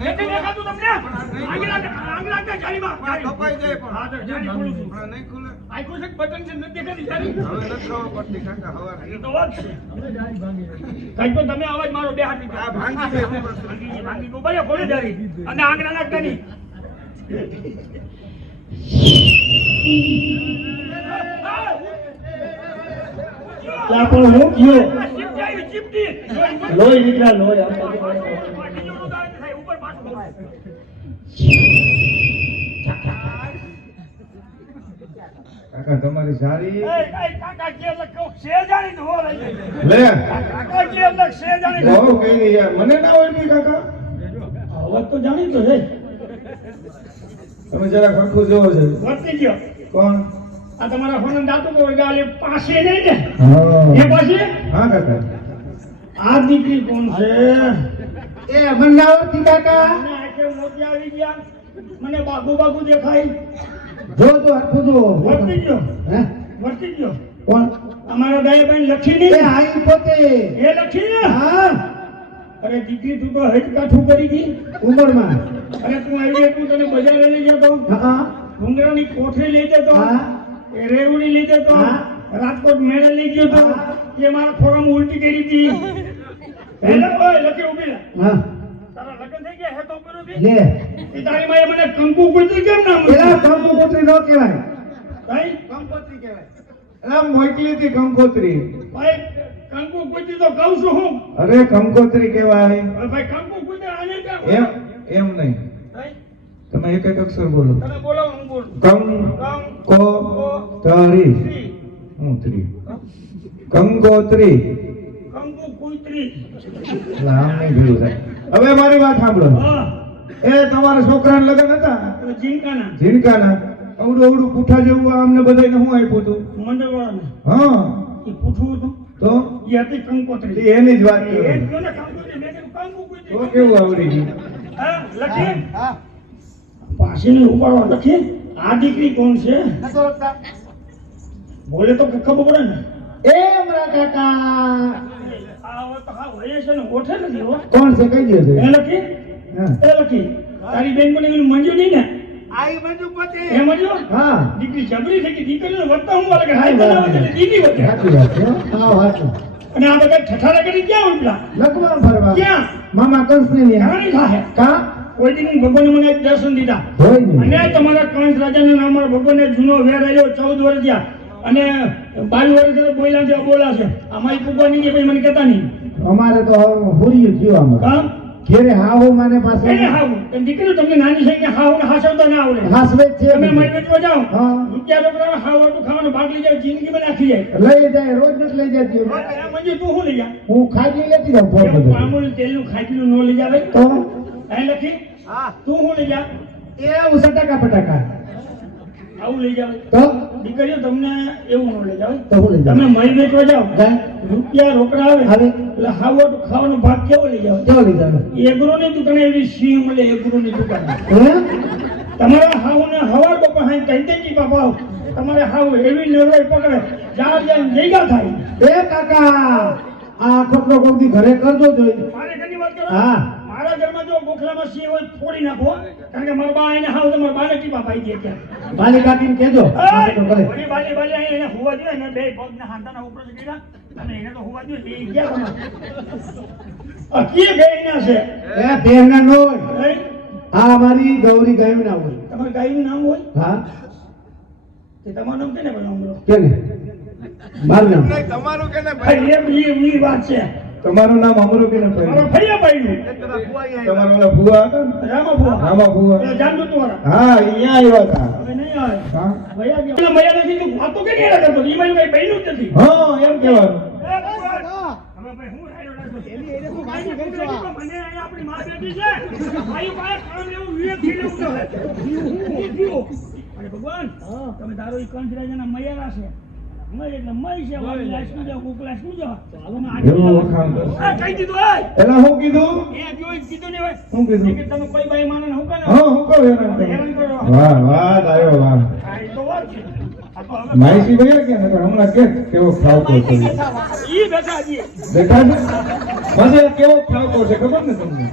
નથી દેખાતું તમને આંગળા કે જાળીમાં કપાઈ જાય પણ હા તો જાળી ખોલું છું નહીં ખુલે આખો છે બટન છે નથી દેખાતી જાળી હવે નથી ખબર પડતી કાકા હવા એ તો વાત છે કઈ તો તમે અવાજ મારો બે હાથ આ ભાંગી જાય ભાંગી તો ભલે ખોલી જાળી અને આંગળા નાખતા નહીં ત્યાં પણ હું ગયો ચીપટી આવી ચીપટી લોહી નીકળ્યા લોહી ઉપર પાછું કાકા તમારી સારી કાકા જે લખો છે જાણી તો હો રહી લે કાકા જે લખ છે જાણી બહુ કઈ નહીં યાર મને ના હોય નહીં કાકા અવાજ તો જાણી તો છે તમે જરા ખરખું જોવો છે વર્તી ગયો કોણ આ તમારા ફોન દાતું તો ગાલે પાસે નહીં ને હા એ પાસે હા કાકા આ દીકરી કોણ છે એ મને આવડતી કાકા મને આંખે મોતી આવી ગયા મને બાગુ બાગુ દેખાય જો તો હરખું જો વર્તી ગયો હે વર્તી ગયો કોણ અમારા દયાબેન લખી નહીં એ આઈ પોતે એ લખી ને હા અરે દીકરી તું તો હેડ કાઠું કરી ગઈ ઉંમરમાં અરે તું આવી તું તને બજાર લઈ જતો હા ડુંગરાની કોઠરી લઈ જતો હા એ રેવડી લઈ જતો હા. રાજકોટ મેળે લઈ ગયો તો હા. એ મારા ખોરામાં ઉલટી કરી હતી હેલો ઓય લખી ઉભી રહે હા તારા લગ્ન થઈ ગયા હે તો પેલું થી લે એ તારી માએ મને કંકુ કુતરી કેમ નામ પેલા કંકોત્રી નો કહેવાય ભાઈ કંકોત્રી કહેવાય એલા મોકલી હતી કંકોત્રી ભાઈ કંકુ કુતરી તો કહું છું હું અરે કંકોત્રી કહેવાય હવે ભાઈ કંકુ કુતરી આને ક્યાં એમ એમ નહીં ભાઈ તમે એક એક અક્ષર બોલો તને બોલાવો હું બોલું કંકોત્રી હું ત્રી કંકોત્રી કંકુ કુતરી એટલે આમ નહીં ભેળું થાય હવે મારી વાત સાંભળો હા એ તમારા છોકરાના લગ્ન હતા પેલા જીનકાના જીનકાના અવડું અવડું પૂઠા જેવું અમને બધાને શું આપ્યું હતું મંડળવાળાને હા એ પૂછવું હતું તો એ હતી કંકોત્રી એ એની જ વાત એ કરો કયો ને કંકોત્રી મેં કીધું કંકુ કુતરી તો કેવું આવડી ગયું હા લખી પાછળની ઉપાડો લખી આ દીકરી કોણ છે બોલે તો ખબર પડે ને એ મારા કાકા આ હવે તો હા વયે છે ને ઓઠે નથી હો કોણ છે કઈ દે એ છે લખી હા. એ લખી તારી બેન મને એનું મંજૂર નહીં ને આઈ મંજુ પોતે એ મંજૂર હા દીકરી જબરી થઈ ગઈ દીકરીને વધતા હું બોલે કે હાય બનાવે છે દીદી વધે સાચી વાત છે હા વાત અને આ બધા ઠઠારા કરી ક્યાં ઉઠલા લખવા ફરવા ક્યાં મામા કંસને લ્યા ઘણી થાય કા કોઈ દિન ભગવાને મને એક દર્શન દીધા હોય ને અને તમારા કંસ રાજાના નામ પર ભગવાને જૂનો વેર આવ્યો 14 વર્ષ થયા અને 22 વર્ષ બોલ્યા છે બોલા છે અમારી કુકવાની કે ભાઈ મને કહેતા નહીં અમારે તો હુરી થયું આમાં કામ ઘેરે હાવો માને પાસે એને હાવ એમ દીકરી તમને નાની છે કે હાવ ને હાસવતા ના આવડે હાસવે જ છે તમે મારી વેચવા જાઓ હા. રૂપિયા રોકડા હાવ હતું ખાવાનું ભાગ લઈ જાવ જિંદગી માં નાખી જાય લઈ જાય રોજ નથી લઈ જતી મંજુ તું શું લઈ જા હું ખાઈ લેતી જાઉં ફોન એવું બધું પામુલ તેલનું ખાટલું ન લઈ જાવે તો એ લખી હા તું શું લઈ જા એ ઉસટાકા પટાકા આવું લઈ જાવ તો દીકરીઓ તમને એવું ન લઈ જાવ તો હું લઈ તમે જાઉં મહી વેચવા જાઓ ગાય રૂપિયા રોકડા આવે આવે એટલે હાવ ખાવાનો ભાગ કેવો લઈ જાવ કેવો લઈ જાઉં એગ્રોની દુકાન એવી સિંહ મળે એગ્રોની દુકાન હે તમારા હાવને હવાર બાપા હાઈ કંટેજી બાપા તમારે હાવ એવી નરોઈ પકડે જાર જાન જઈગા થાય એ કાકા આ કોકનો કોકની ઘરે કરજો જોઈએ મારે ઘરની વાત કરો હા મારા ઘરમાં જો ગોખલામાં સિંહ હોય ફોડી નાખો કારણ કે મારા બા એને હાવ તો મારા બાને ટીપા પાઈ દે ત્યાં બાલી કાકીને કહેજો આપણે તો કરે વળી બાલી બાલી અહીં એને હોવા જોઈએ ને બે પગના હાંધાના ઉપર ચડીલા અને એને તો હોવા જોઈએ એ ગયા તમે આ કે બે એના છે એ બેહના નો હોય નહીં? આ મારી ગૌરી ગાયું ના હોય તમારે ગાયનું નામ હોય હા તે તમારું નામ કેને બનાવો કેને મારું નામ તમારું કેને એ વાત છે તમારું નામ અમરો કેને મારો પડ્યું ફૈયા પાડ્યું તમારા ઓલા ભુવા હતા ને? રામા ભુવા રામા ભુવા પેલા જાનુ તમારા હા અહીંયા આવ્યા હતા હવે નહીં આવે હા ભૈયા ગયા પેલા મર્યાદા થી તું વાતો કે નહીં કરતો ઈ મારી કઈ બહેનું જ નથી હા એમ કહેવાનું હવે ભાઈ હું રાયડો રાખો એને તું ગાયની ગોતરી મને અહીંયા આપણી માં બેઠી છે ભાઈ પાસે કામ લેવું વિવેક થી લેવું જોઈએ અરે ભગવાન તમે તારો ઈ કંસ રાજાના મર્યાદા છે મય એટલે મય છે વાળી લાસનું જાવ કોકલા શું જાવ એવું વખાણ કરો. આ કહી દીધું એ એલા હું કીધું એ જોઈ કીધું ને ભાઈ શું કીધું કે તમે કોઈ બાઈ માને હું કાને હા હું કહું હેરાન હેરાન કરો કરો. વાહ વાહ આવ્યો વાહ આ ઈ તો વાત છે આ તો હવે માહિતી ભૈયા કે નકર હમણાં કે કેવો ફાવકો છે ઈ બેઠા છીએ બેઠા છે મને કેવો ફાવકો છે ખબર ને તમને